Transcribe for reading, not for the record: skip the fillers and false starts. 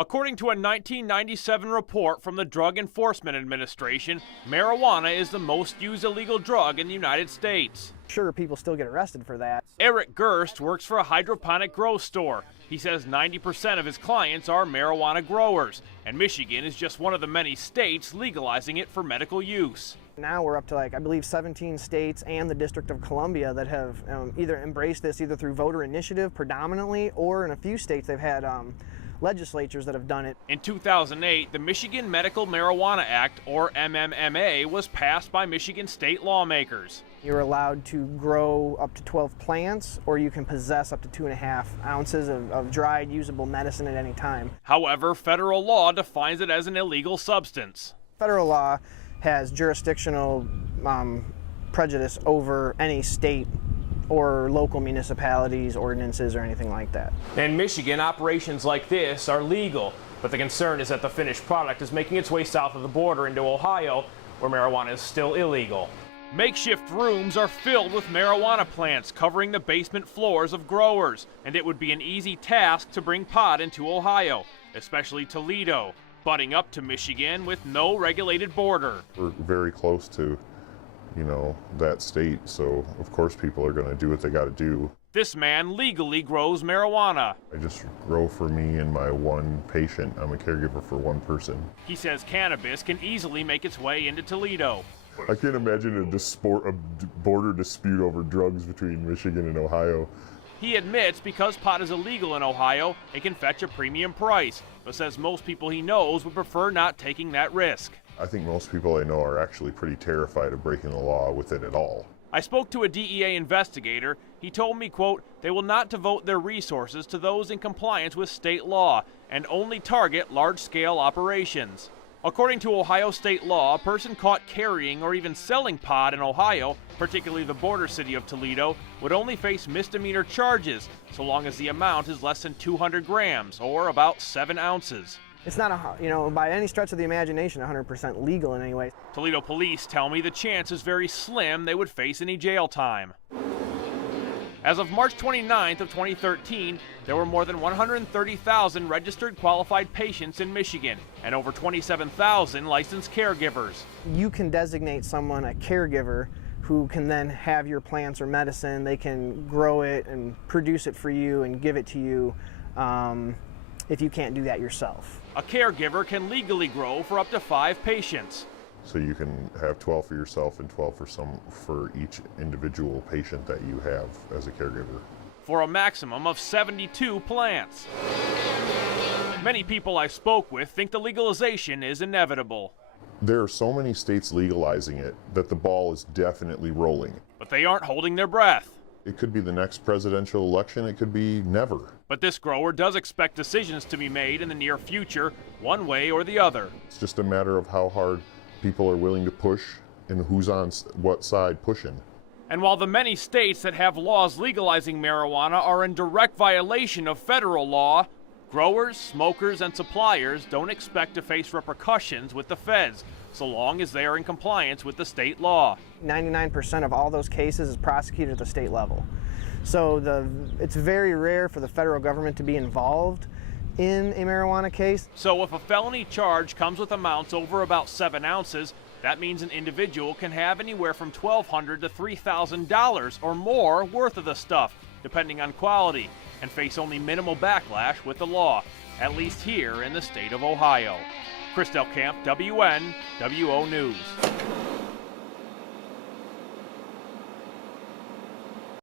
According to a 1997 report from the Drug Enforcement Administration, marijuana is the most used illegal drug in the United States. Sure, people still get arrested for that. Eric Gerst works for a hydroponic grow store. He says 90% of his clients are marijuana growers, and Michigan is just one of the many states legalizing it for medical use. Now we're up to, I believe 17 states and the District of Columbia that have either embraced this either through voter initiative predominantly, or in a few states they've had legislatures that have done it. In 2008, the Michigan Medical Marijuana Act, or MMMA, was passed by Michigan state lawmakers. You're allowed to grow up to 12 plants, or you can possess up to 2.5 ounces of dried usable medicine at any time. However, federal law defines it as an illegal substance. Federal law has jurisdictional prejudice over any state or local municipalities, ordinances, or anything like that. In Michigan, operations like this are legal, but the concern is that the finished product is making its way south of the border into Ohio, where marijuana is still illegal. Makeshift rooms are filled with marijuana plants covering the basement floors of growers, and it would be an easy task to bring pot into Ohio, especially Toledo, butting up to Michigan with no regulated border. We're very close to that state, so of course people are going to do what they got to do. This man legally grows marijuana. I just grow for me and my one patient. I'm a caregiver for one person. He says cannabis can easily make its way into Toledo. I can't imagine a border dispute over drugs between Michigan and Ohio. He admits because pot is illegal in Ohio, it can fetch a premium price, but says most people he knows would prefer not taking that risk. I think most people I know are actually pretty terrified of breaking the law with it at all. I spoke to a DEA investigator. He told me, quote, they will not devote their resources to those in compliance with state law and only target large-scale operations. According to Ohio state law, a person caught carrying or even selling pot in Ohio, particularly the border city of Toledo, would only face misdemeanor charges so long as the amount is less than 200 grams, or about 7 ounces. It's not, by any stretch of the imagination, 100% legal in any way. Toledo police tell me the chance is very slim they would face any jail time. As of March 29th of 2013, there were more than 130,000 registered qualified patients in Michigan and over 27,000 licensed caregivers. You can designate someone a caregiver who can then have your plants or medicine. They can grow it and produce it for you and give it to you if you can't do that yourself. A caregiver can legally grow for up to 5 patients. So you can have 12 for yourself and 12 for each individual patient that you have as a caregiver. For a maximum of 72 plants. Many people I spoke with think the legalization is inevitable. There are so many states legalizing it that the ball is definitely rolling. But they aren't holding their breath. It could be the next presidential election, it could be never. But this grower does expect decisions to be made in the near future, one way or the other. It's just a matter of how hard people are willing to push and who's on what side pushing. And while the many states that have laws legalizing marijuana are in direct violation of federal law, growers, smokers, and suppliers don't expect to face repercussions with the feds, so long as they are in compliance with the state law. 99% of all those cases is prosecuted at the state level. So it's very rare for the federal government to be involved in a marijuana case. So if a felony charge comes with amounts over about 7 ounces, that means an individual can have anywhere from $1,200 to $3,000 or more worth of the stuff, depending on quality, and face only minimal backlash with the law, at least here in the state of Ohio. Chris Delcamp, WNWO News.